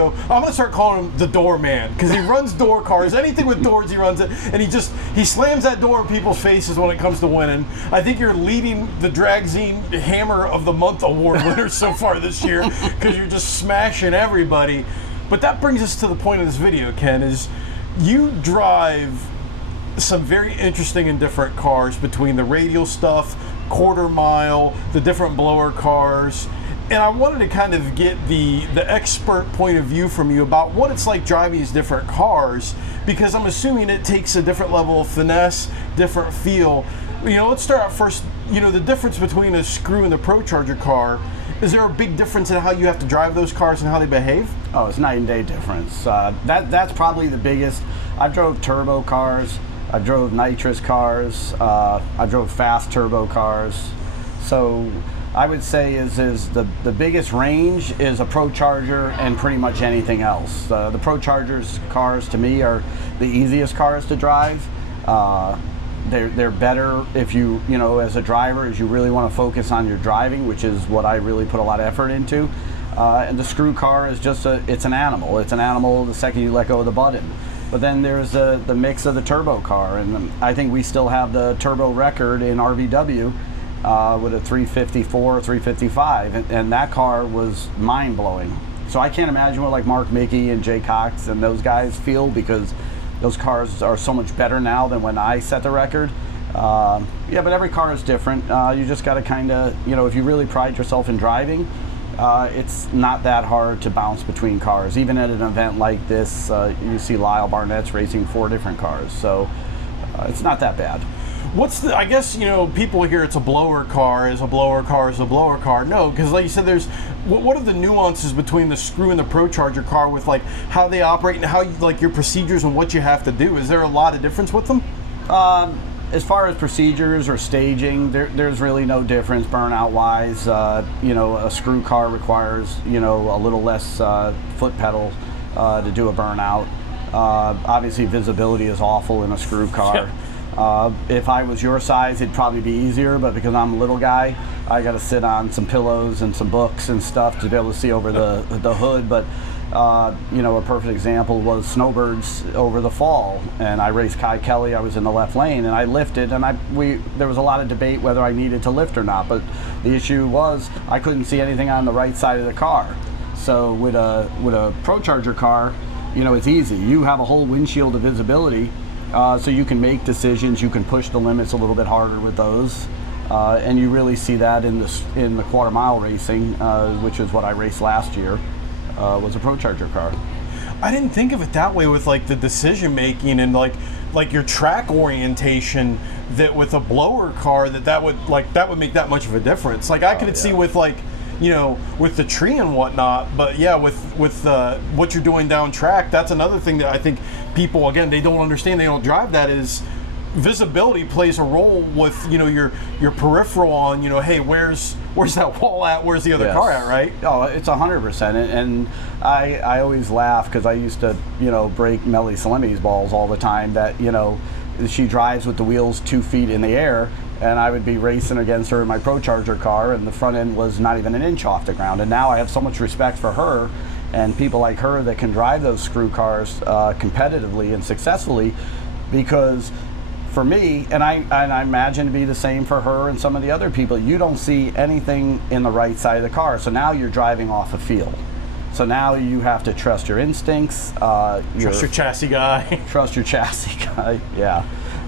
So I'm gonna start calling him the doorman because he runs door cars. Anything with doors, he runs it, and he slams that door in people's faces when it comes to winning. I think you're leading the Dragzine Hammer of the Month award winners so far this year because you're just smashing everybody. But that brings us to the point of this video, Ken, is you drive some very interesting and different cars between the radial stuff, quarter mile, the different blower cars. And I wanted to kind of get the expert point of view from you about what it's like driving these different cars, because I'm assuming it takes a different level of finesse, different feel. Let's start out first, the difference between a screw and the ProCharger car. Is there a big difference in how you have to drive those cars and how they behave? Oh, it's night and day difference. That's probably the biggest. I drove turbo cars, I drove nitrous cars, I drove fast turbo cars. So I would say is the biggest range is a ProCharger and pretty much anything else. The ProCharger's cars to me are the easiest cars to drive. They're better if you as a driver, as you really want to focus on your driving, which is what I really put a lot of effort into. And the screw car is just it's an animal. It's an animal the second you let go of the button. But then there's the mix of the turbo car, and I think we still have the turbo record in RVW. With a 354, 355, and that car was mind-blowing. So I can't imagine what like Mark Mickey and Jay Cox and those guys feel, because those cars are so much better now than when I set the record. Yeah, but every car is different. You just got to kind of, if you really pride yourself in driving, it's not that hard to bounce between cars. Even at an event like this, you see Lyle Barnett's racing 4 different cars, so it's not that bad. I guess, people hear it's a blower car, is a blower car, is a blower car. No, because like you said, what are the nuances between the screw and the ProCharger car with like how they operate and how your procedures and what you have to do? Is there a lot of difference with them? As far as procedures or staging, there's really no difference burnout wise. A screw car requires, a little less foot pedal to do a burnout. Obviously visibility is awful in a screw car. Yeah. If I was your size, it'd probably be easier, but because I'm a little guy, I got to sit on some pillows and some books and stuff to be able to see over the hood. But a perfect example was Snowbirds over the fall, and I raced Kai Kelly. I was in the left lane, and I lifted, and there was a lot of debate whether I needed to lift or not. But the issue was I couldn't see anything on the right side of the car. So with a ProCharger car, it's easy. You have a whole windshield of visibility. So you can make decisions, you can push the limits a little bit harder with those, and you really see that in the quarter mile racing, which is what I raced last year, was a ProCharger car. I didn't think of it that way with like the decision making and like your track orientation, that with a blower car that would make that much of a difference. Like I could see with like, with the tree and whatnot, but yeah, with what you're doing down track, that's another thing that I think people, again, they don't understand, they don't drive, that is visibility plays a role with, your peripheral on, hey, where's that wall at, where's the other car at, right? Oh, it's 100%, and I always laugh because I used to, break Melly Salemi's balls all the time, that, she drives with the wheels 2 feet in the air, and I would be racing against her in my ProCharger car, and the front end was not even an inch off the ground. And now I have so much respect for her and people like her that can drive those screw cars competitively and successfully, because for me, and I imagine to be the same for her and some of the other people, you don't see anything in the right side of the car. So now you're driving off a feel. So now you have to trust your instincts. Trust your chassis guy. Trust your chassis guy, yeah.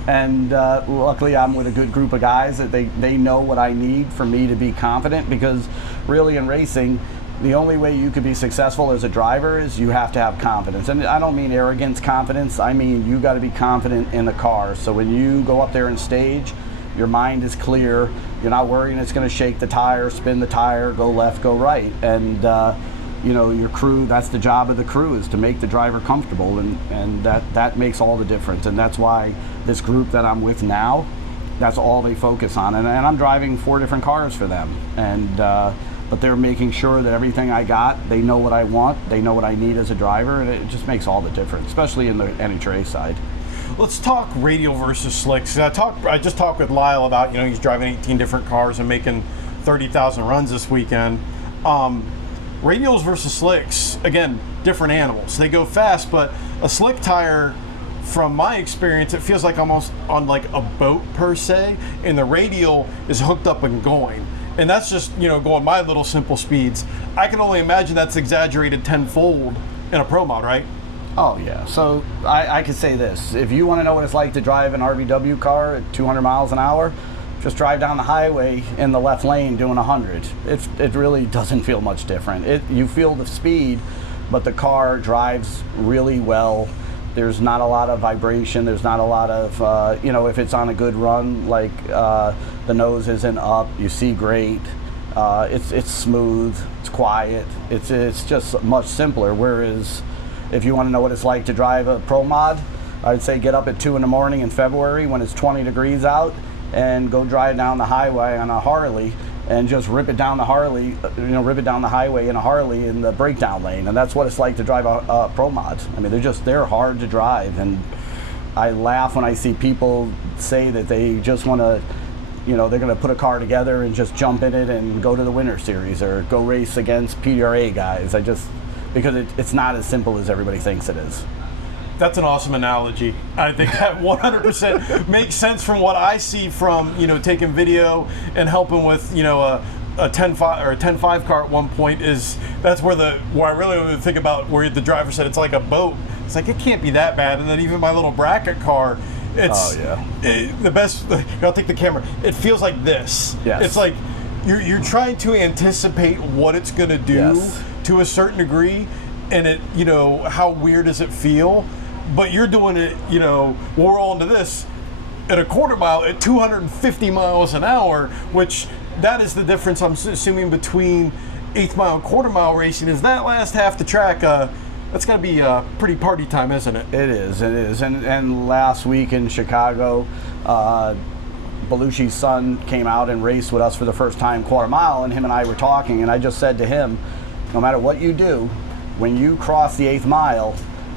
And luckily I'm with a good group of guys that they know what I need for me to be confident, because really in racing, the only way you could be successful as a driver is you have to have confidence. And I don't mean arrogance confidence, I mean you got to be confident in the car. So when you go up there and stage, your mind is clear, you're not worrying it's going to shake the tire, spin the tire, go left, go right. And your crew, that's the job of the crew, is to make the driver comfortable, and that makes all the difference. And that's why this group that I'm with now, that's all they focus on. And I'm driving 4 different cars for them, and but they're making sure that everything I got, they know what I want, they know what I need as a driver, and it just makes all the difference, especially in the NHRA side. Let's talk radial versus slicks. I just talked with Lyle about, he's driving 18 different cars and making 30,000 runs this weekend. Radials versus slicks, again, different animals. They go fast, but a slick tire, from my experience, it feels like almost on like a boat per se, and the radial is hooked up and going. And that's just, going my little simple speeds. I can only imagine that's exaggerated tenfold in a Pro Mod, right? Oh yeah. So I could say this: if you want to know what it's like to drive an RVW car at 200 miles an hour, just drive down the highway in the left lane doing 100. It really doesn't feel much different. You feel the speed, but the car drives really well. There's not a lot of vibration. There's not a lot of, if it's on a good run, like the nose isn't up, you see great. It's smooth, it's quiet. It's just much simpler. Whereas if you want to know what it's like to drive a Pro Mod, I'd say get up at 2 in the morning in February when it's 20 degrees out and go drive down the highway on a Harley and just rip it down the highway in a Harley in the breakdown lane. And that's what it's like to drive a Pro Mod. I mean, they're hard to drive. And I laugh when I see people say that they just want to, they're going to put a car together and just jump in it and go to the Winter Series or go race against PDRA guys. Because it's not as simple as everybody thinks it is. That's an awesome analogy. I think that 100% makes sense from what I see from, taking video and helping with, a 10.5 or a 10.5 car at one point that's where I really think about where the driver said it's like a boat. It's like, it can't be that bad. And then even my little bracket car, it's the best. I'll take the camera. It feels like this. Yes. It's like you're trying to anticipate what it's going to do to a certain degree, and it, how weird does it feel? But you're doing it, we're all into this at a quarter mile at 250 miles an hour, which that is the difference, I'm assuming, between eighth mile and quarter mile racing. Is that last half the track, that's got to be pretty party time, isn't it? It is. And last week in Chicago, Belushi's son came out and raced with us for the first time quarter mile, and him and I were talking, and I just said to him, no matter what you do, when you cross the 8th mile,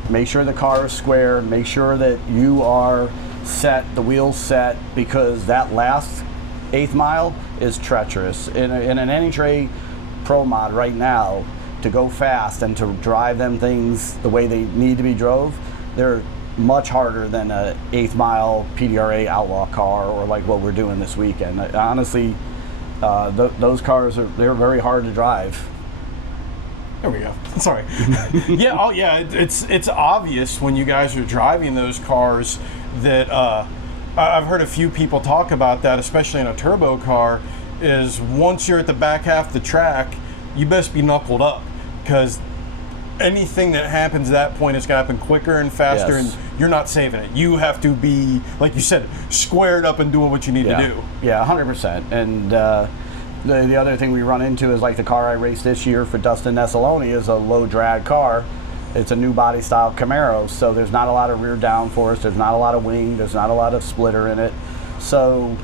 make sure the car is square, make sure that you are set, the wheels set, because that last 8th mile is treacherous. In an NHRA Pro Mod right now, to go fast and to drive them things the way they need to be drove, they're much harder than a 8th mile PDRA Outlaw car or like what we're doing this weekend. Honestly, those cars they're very hard to drive. There we go. Sorry. It's obvious when you guys are driving those cars that I've heard a few people talk about that, especially in a turbo car, is once you're at the back half of the track, you best be knuckled up, because anything that happens at that point is going to happen quicker and faster, and you're not saving it. You have to be, like you said, squared up and doing what you need to do. Yeah, 100%. And the other thing we run into is like the car I raced this year for Dustin Nessaloni is a low drag car. It's a new body style Camaro, so there's not a lot of rear downforce, there's not a lot of wing, there's not a lot of splitter in it. So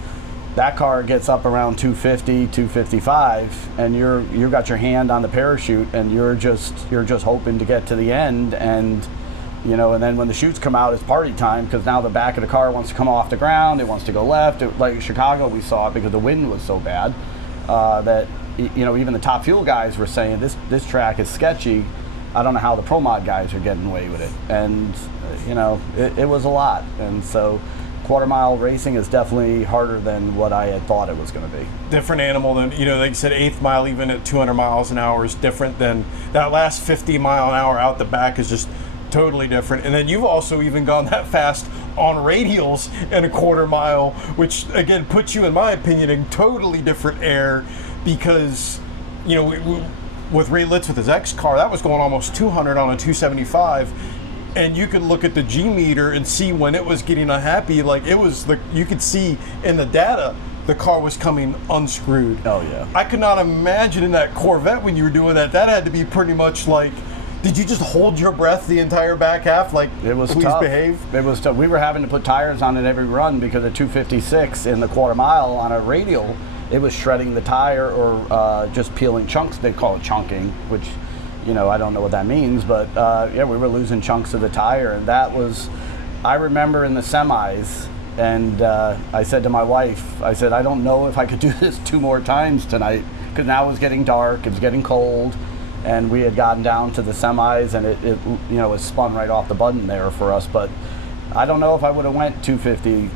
that car gets up around 250, 255, and you've got your hand on the parachute, and you're just hoping to get to the end, and and then when the chutes come out, it's party time, because now the back of the car wants to come off the ground, it wants to go left. Like Chicago, we saw it because the wind was so bad that even the Top Fuel guys were saying this track is sketchy. I don't know how the Pro Mod guys are getting away with it, and it was a lot, and so quarter mile racing is definitely harder than what I had thought it was going to be. Different animal than, like you said, 8th mile even at 200 miles an hour is different than that last 50 mile an hour out the back is just totally different. And then you've also even gone that fast on radials in a quarter mile, which again puts you, in my opinion, in totally different air, because with Ray Litz with his X car, that was going almost 200 on a 275, and you could look at the G meter and see when it was getting unhappy. Like you could see in the data the car was coming unscrewed. Oh yeah. I could not imagine in that Corvette when you were doing that. That had to be pretty much like, did you just hold your breath the entire back half? Like, it was please tough. behave? It was tough. We were having to put tires on it every run because at 256 in the quarter mile on a radial, it was shredding the tire or just peeling chunks. They call it chunking, which, I don't know what that means, but we were losing chunks of the tire. And that was, I remember in the semis, and I said to my wife, I don't know if I could do this 2 more times tonight, because now it was getting dark, it was getting cold, and we had gotten down to the semis, and it you know, was spun right off the button there for us. But I don't know if I would have went 250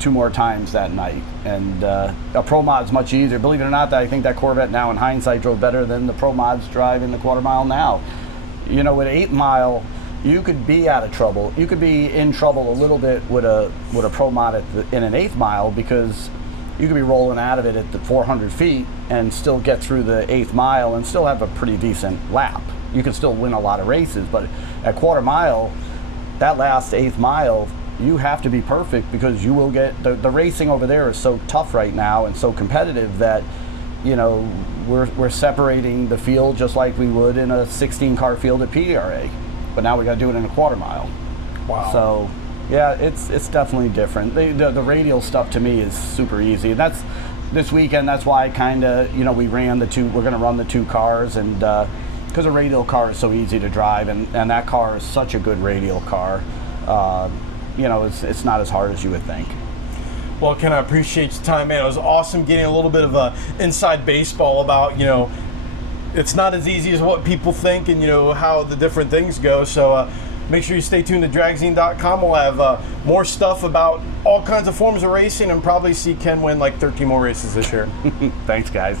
2 more times that night. And a Pro Mod's much easier. Believe it or not, I think that Corvette now in hindsight drove better than the Pro Mods drive in the quarter mile now. You know, with 8 mile, you could be out of trouble. You could be in trouble a little bit with a Pro Mod in an 8th mile, because you could be rolling out of it at the 400 feet and still get through the 8th mile and still have a pretty decent lap. You can still win a lot of races, but at quarter mile, that last 8th mile, you have to be perfect, because you will get, the racing over there is so tough right now and so competitive that, you know, we're separating the field just like we would in a 16 car field at PDRA, but now we got to do it in a quarter mile. Wow. So yeah, it's definitely different. The radial stuff to me is super easy. And that's this weekend. That's why I kind of, you know, we ran the 2. We're going to run the 2 cars, and because a radial car is so easy to drive, and that car is such a good radial car. You know, it's not as hard as you would think. Well, Ken, I appreciate your time, man. It was awesome getting a little bit of a inside baseball about, you know, it's not as easy as what people think, and, you know, how the different things go. So make sure you stay tuned to dragzine.com. We'll have more stuff about all kinds of forms of racing, and probably see Ken win like 13 more races this year. Thanks, guys.